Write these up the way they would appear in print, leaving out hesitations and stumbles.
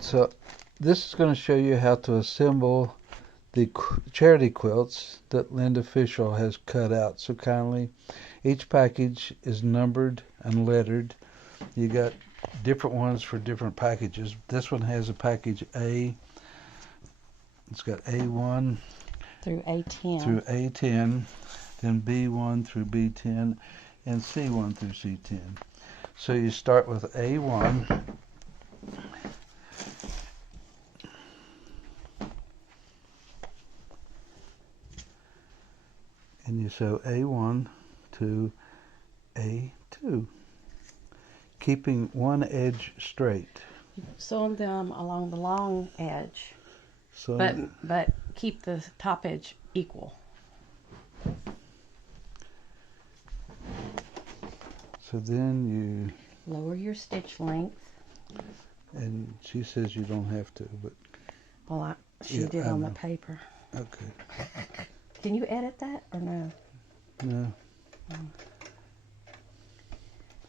So this is going to show you how to assemble the charity quilts that Linda Fishel has cut out so kindly. Each package is numbered and lettered. You got different ones for different packages. This one has a package A. It's got A1 through A10. Through A10, then B1 through B10, and C1 through C10. So you start with A1. And you sew A1 to A2, keeping one edge straight. Sew them along the long edge, So, but keep the top edge equal. So then you lower your stitch length. And she says you don't have to, but well, she did on the paper. Okay. Can you edit that or no? No.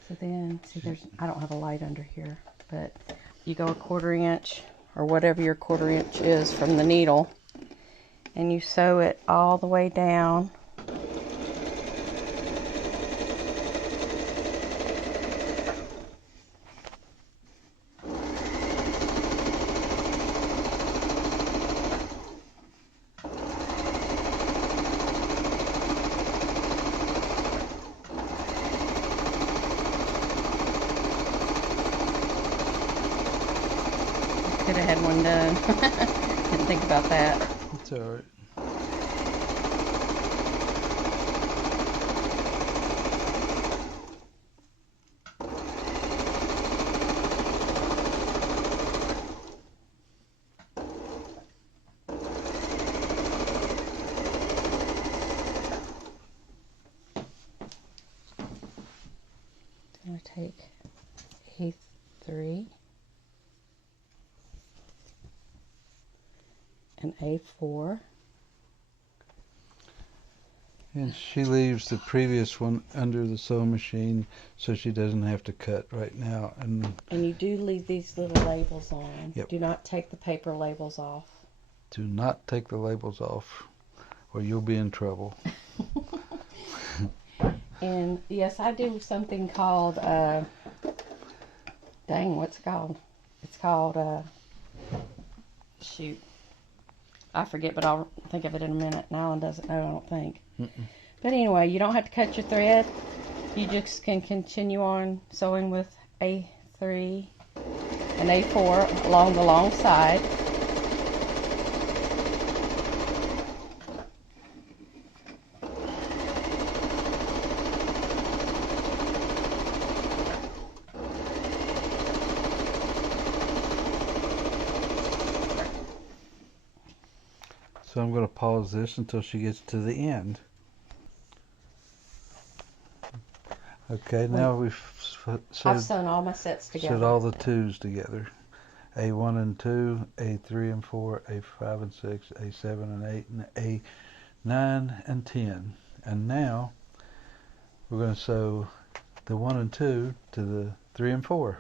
So then, see, I don't have a light under here, but you go 1/4 inch or whatever your 1/4 inch is from the needle, and you sew it all the way down. Could have had one done. Didn't think about that. It's all right. I'm going to take A3 and A4. And she leaves the previous one under the sewing machine so she doesn't have to cut right now. And you do leave these little labels on. Yep. Do not take the paper labels off. Do not take the labels off or you'll be in trouble. And yes, I do something called, dang, what's it called? It's called, shoot. I forget, but I'll think of it in a minute. And Alan doesn't know, I don't think. But anyway, you don't have to cut your thread. You just can continue on sewing with A3 and A4 along the long side. So I'm going to pause this until she gets to the end. Okay, now I've sewn all my sets together. Set all the 2s together. A1 and 2, A3 and 4, A5 and 6, A7 and 8, and A9 and 10. And now we're going to sew the 1 and 2 to the 3 and 4.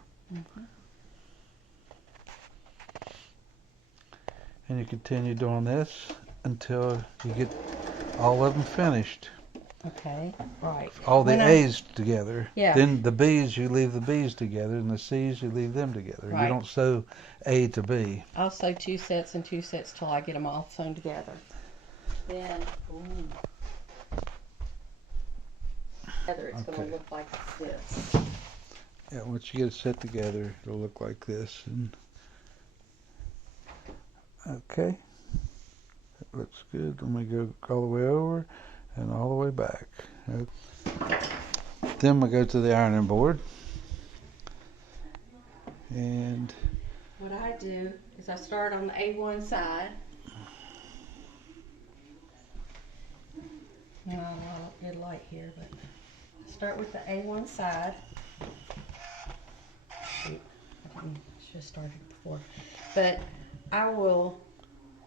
And you continue doing this until you get all of them finished. Okay, right. All the A's together. Yeah. Then the B's, you leave the B's together, and the C's, you leave them together. Right. You don't sew A to B. I'll sew 2 sets and 2 sets till I get them all sewn together. Then, together it's going to look like this. Yeah, once you get it set together, it'll look like this. And okay, that looks good. Let me go all the way over and all the way back. Then we go to the ironing board. And what I do is I start on the A1 side. Now, a little light here, but I start with the A1 side. Shoot, I should have started before. But I will...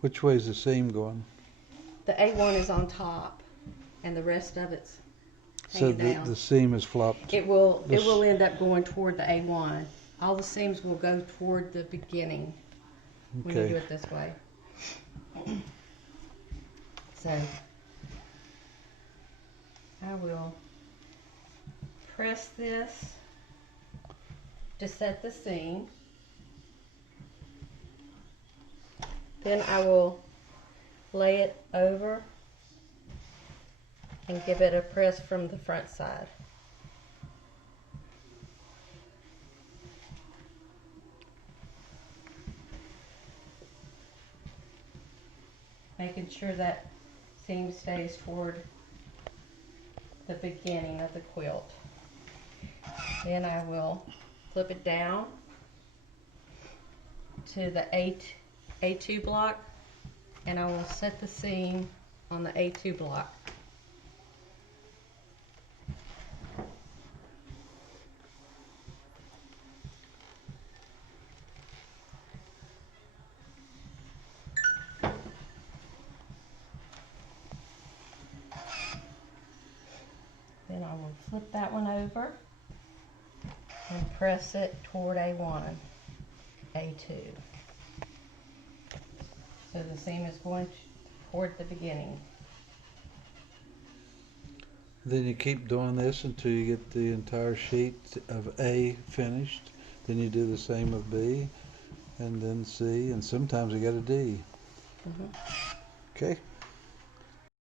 Which way is the seam going? The A1 is on top, and the rest of it's hanging down. So the seam is flopped. It will end up going toward the A1. All the seams will go toward the beginning when you do Okay. it this way. So I will press this to set the seam. Then I will lay it over and give it a press from the front side. Making sure that seam stays toward the beginning of the quilt. Then I will flip it down to the A2 block, and I will set the seam on the A2 block. Then I will flip that one over and press it toward A1, A2. So the seam is going toward the beginning. Then you keep doing this until you get the entire sheet of A finished. Then you do the same of B, and then C, and sometimes you got a D. Mm-hmm. Okay.